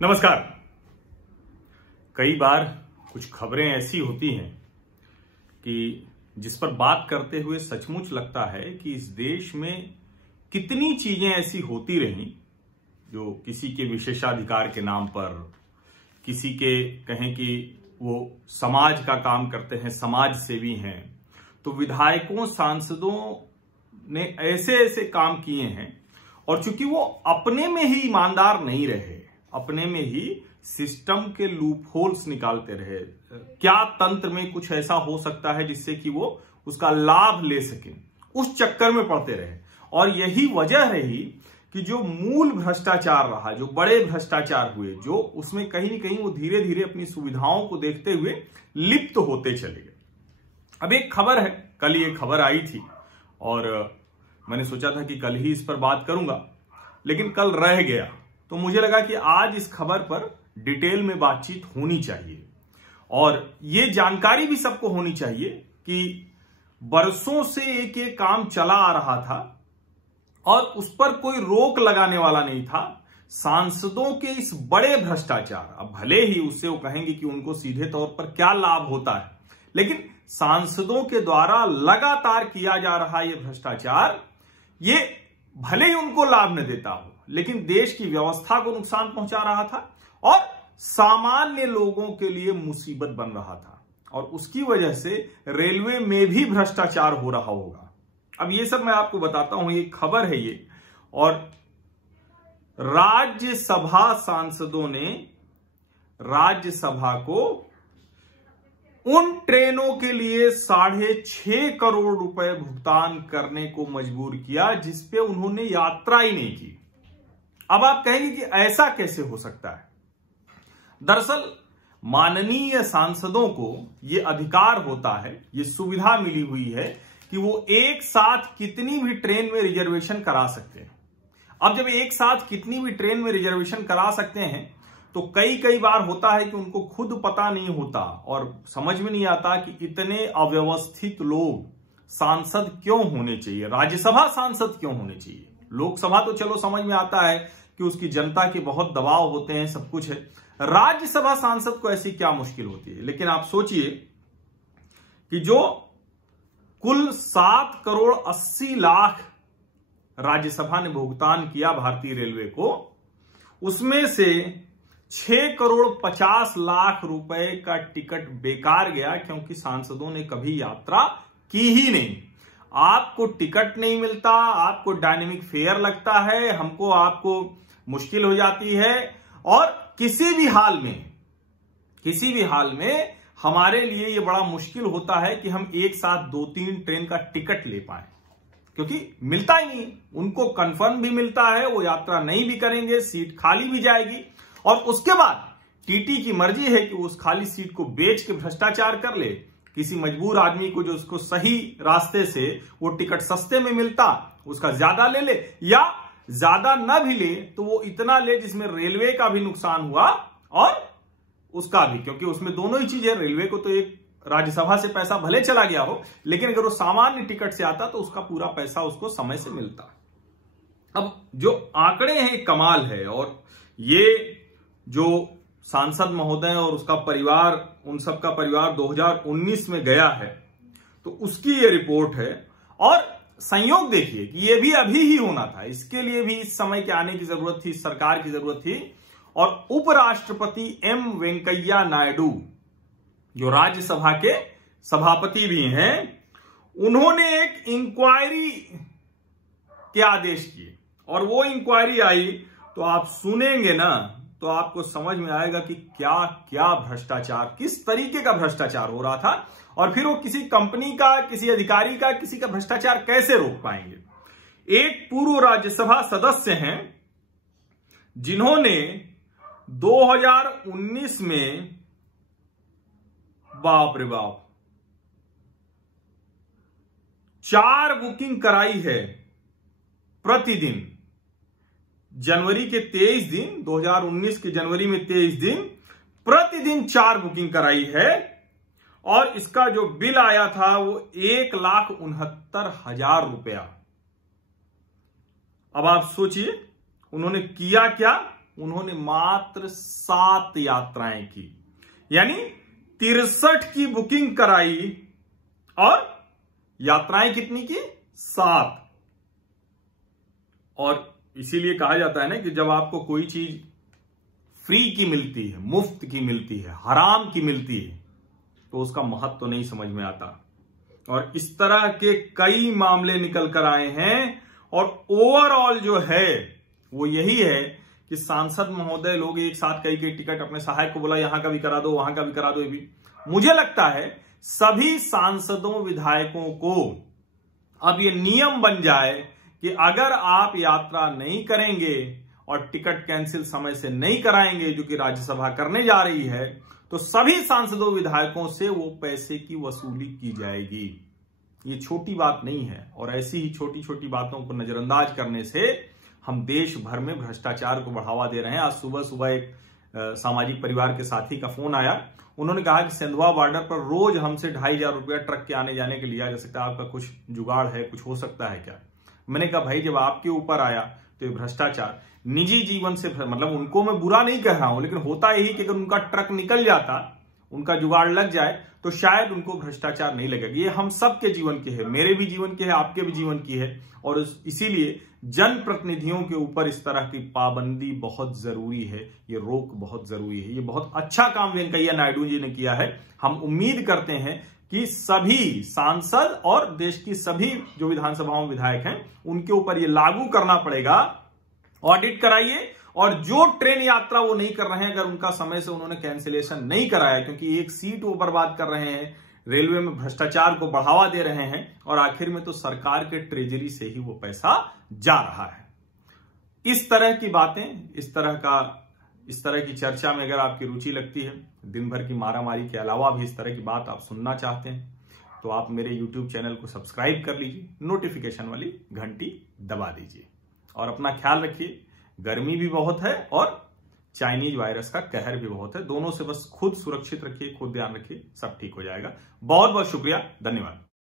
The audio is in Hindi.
नमस्कार। कई बार कुछ खबरें ऐसी होती हैं कि जिस पर बात करते हुए सचमुच लगता है कि इस देश में कितनी चीजें ऐसी होती रहीं जो किसी के विशेषाधिकार के नाम पर, किसी के कहें कि वो समाज का काम करते हैं, समाज सेवी हैं, तो विधायकों सांसदों ने ऐसे ऐसे काम किए हैं और चूंकि वो अपने में ही ईमानदार नहीं रहे, अपने में ही सिस्टम के लूप होल्स निकालते रहे, क्या तंत्र में कुछ ऐसा हो सकता है जिससे कि वो उसका लाभ ले सके, उस चक्कर में पड़ते रहे। और यही वजह रही कि जो मूल भ्रष्टाचार रहा, जो बड़े भ्रष्टाचार हुए, जो उसमें कहीं ना कहीं वो धीरे धीरे अपनी सुविधाओं को देखते हुए लिप्त होते चले गए। अब एक खबर है, कल ये खबर आई थी और मैंने सोचा था कि कल ही इस पर बात करूंगा, लेकिन कल रह गया। तो मुझे लगा कि आज इस खबर पर डिटेल में बातचीत होनी चाहिए और ये जानकारी भी सबको होनी चाहिए कि बरसों से एक काम चला आ रहा था और उस पर कोई रोक लगाने वाला नहीं था। सांसदों के इस बड़े भ्रष्टाचार, अब भले ही उससे वो कहेंगे कि उनको सीधे तौर पर क्या लाभ होता है, लेकिन सांसदों के द्वारा लगातार किया जा रहा ये भ्रष्टाचार, ये भले ही उनको लाभ न देता हो, लेकिन देश की व्यवस्था को नुकसान पहुंचा रहा था और सामान्य लोगों के लिए मुसीबत बन रहा था और उसकी वजह से रेलवे में भी भ्रष्टाचार हो रहा होगा। अब ये सब मैं आपको बताता हूं, ये खबर है ये। और राज्यसभा सांसदों ने राज्यसभा को उन ट्रेनों के लिए 6.5 करोड़ रुपए भुगतान करने को मजबूर किया जिस पे उन्होंने यात्रा ही नहीं की। अब आप कहेंगे कि ऐसा कैसे हो सकता है? दरअसल माननीय सांसदों को यह अधिकार होता है, यह सुविधा मिली हुई है कि वो एक साथ कितनी भी ट्रेन में रिजर्वेशन करा सकते हैं। अब जब एक साथ कितनी भी ट्रेन में रिजर्वेशन करा सकते हैं तो कई बार होता है कि उनको खुद पता नहीं होता और समझ में नहीं आता कि इतने अव्यवस्थित लोग सांसद क्यों होने चाहिए, राज्यसभा सांसद क्यों होने चाहिए। लोकसभा तो चलो समझ में आता है कि उसकी जनता के बहुत दबाव होते हैं, सब कुछ है। राज्यसभा सांसद को ऐसी क्या मुश्किल होती है? लेकिन आप सोचिए कि जो कुल 7 करोड़ 80 लाख राज्यसभा ने भुगतान किया भारतीय रेलवे को, उसमें से 6 करोड़ 50 लाख रुपए का टिकट बेकार गया क्योंकि सांसदों ने कभी यात्रा की ही नहीं। आपको टिकट नहीं मिलता, आपको डायनेमिक फेयर लगता है, हमको आपको मुश्किल हो जाती है और किसी भी हाल में हमारे लिए यह बड़ा मुश्किल होता है कि हम एक साथ 2-3 ट्रेन का टिकट ले पाए, क्योंकि मिलता ही नहीं। उनको कंफर्म भी मिलता है, वो यात्रा नहीं भी करेंगे, सीट खाली भी जाएगी और उसके बाद टीटी की मर्जी है कि उस खाली सीट को बेच के भ्रष्टाचार कर ले। किसी मजबूर आदमी को जो उसको सही रास्ते से वो टिकट सस्ते में मिलता उसका ज्यादा ले ले, या ज्यादा न भी ले तो वो इतना ले जिसमें रेलवे का भी नुकसान हुआ और उसका भी, क्योंकि उसमें दोनों ही चीजें। रेलवे को तो एक राज्यसभा से पैसा भले चला गया हो, लेकिन अगर वो सामान्य टिकट से आता तो उसका पूरा पैसा उसको समय से मिलता। अब जो आंकड़े हैं कमाल है और ये जो सांसद महोदय और उसका परिवार, उन सबका परिवार 2019 में गया है तो उसकी ये रिपोर्ट है। और संयोग देखिए कि ये भी अभी ही होना था, इसके लिए भी इस समय के आने की जरूरत थी, सरकार की जरूरत थी। और उपराष्ट्रपति एम वेंकैया नायडू जो राज्यसभा के सभापति भी हैं, उन्होंने एक इंक्वायरी के आदेश किए और वो इंक्वायरी आई तो आप सुनेंगे ना तो आपको समझ में आएगा कि क्या क्या भ्रष्टाचार, किस तरीके का भ्रष्टाचार हो रहा था और फिर वो किसी कंपनी का, किसी अधिकारी का, किसी का भ्रष्टाचार कैसे रोक पाएंगे। एक पूर्व राज्यसभा सदस्य हैं जिन्होंने 2019 में, बाप रे बाप, 4 बुकिंग कराई है प्रतिदिन। जनवरी के 23 दिन, 2019 के जनवरी में 23 दिन, प्रतिदिन 4 बुकिंग कराई है और इसका जो बिल आया था वो 1,69,000 रुपया। अब आप सोचिए उन्होंने किया क्या उन्होंने मात्र 7 यात्राएं की, यानी 63 की बुकिंग कराई और यात्राएं कितनी की? 7। और इसीलिए कहा जाता है ना कि जब आपको कोई चीज फ्री की मिलती है, मुफ्त की मिलती है, हराम की मिलती है, तो उसका महत्व तो नहीं समझ में आता। और इस तरह के कई मामले निकल कर आए हैं और ओवरऑल जो है वो यही है कि सांसद महोदय लोग एक साथ कई टिकट अपने सहायक को बोला, यहां का भी करा दो, वहां का भी करा दो। ये भी मुझे लगता है सभी सांसदों विधायकों को अब ये नियम बन जाए कि अगर आप यात्रा नहीं करेंगे और टिकट कैंसिल समय से नहीं कराएंगे, जो कि राज्यसभा करने जा रही है, तो सभी सांसदों विधायकों से वो पैसे की वसूली की जाएगी। ये छोटी बात नहीं है और ऐसी ही छोटी छोटी बातों को नजरअंदाज करने से हम देश भर में भ्रष्टाचार को बढ़ावा दे रहे हैं। आज सुबह सुबह एक सामाजिक परिवार के साथी का फोन आया। उन्होंने कहा कि सेंधवा बॉर्डर पर रोज हमसे 2,500 रुपया ट्रक के आने जाने के लिया जा सकता है, आपका कुछ जुगाड़ है, कुछ हो सकता है क्या? मैंने कहा भाई, जब आपके ऊपर आया तो ये भ्रष्टाचार निजी जीवन से, मतलब उनको मैं बुरा नहीं कह रहा हूं, लेकिन होता यही कि अगर उनका ट्रक निकल जाता, उनका जुगाड़ लग जाए, तो शायद उनको भ्रष्टाचार नहीं लगेगा। ये हम सबके जीवन के है, मेरे भी जीवन के है, आपके भी जीवन की है। और इसीलिए जनप्रतिनिधियों के ऊपर इस तरह की पाबंदी बहुत जरूरी है, ये रोक बहुत जरूरी है। ये बहुत अच्छा काम वेंकैया नायडू जी ने किया है। हम उम्मीद करते हैं कि सभी सांसद और देश की सभी जो विधानसभाओं में विधायक हैं, उनके ऊपर ये लागू करना पड़ेगा। ऑडिट कराइए, और जो ट्रेन यात्रा वो नहीं कर रहे हैं, अगर उनका समय से उन्होंने कैंसिलेशन नहीं कराया, क्योंकि एक सीट वो बर्बाद कर रहे हैं, रेलवे में भ्रष्टाचार को बढ़ावा दे रहे हैं, और आखिर में तो सरकार के ट्रेजरी से ही वो पैसा जा रहा है। इस तरह की बातें, इस तरह की चर्चा में अगर आपकी रुचि लगती है, दिन भर की मारामारी के अलावा भी इस तरह की बात आप सुनना चाहते हैं, तो आप मेरे YouTube चैनल को सब्सक्राइब कर लीजिए, नोटिफिकेशन वाली घंटी दबा दीजिए, और अपना ख्याल रखिए। गर्मी भी बहुत है और चाइनीज वायरस का कहर भी बहुत है। दोनों से बस खुद सुरक्षित रखिए, खुद ध्यान रखिए, सब ठीक हो जाएगा। बहुत बहुत शुक्रिया, धन्यवाद।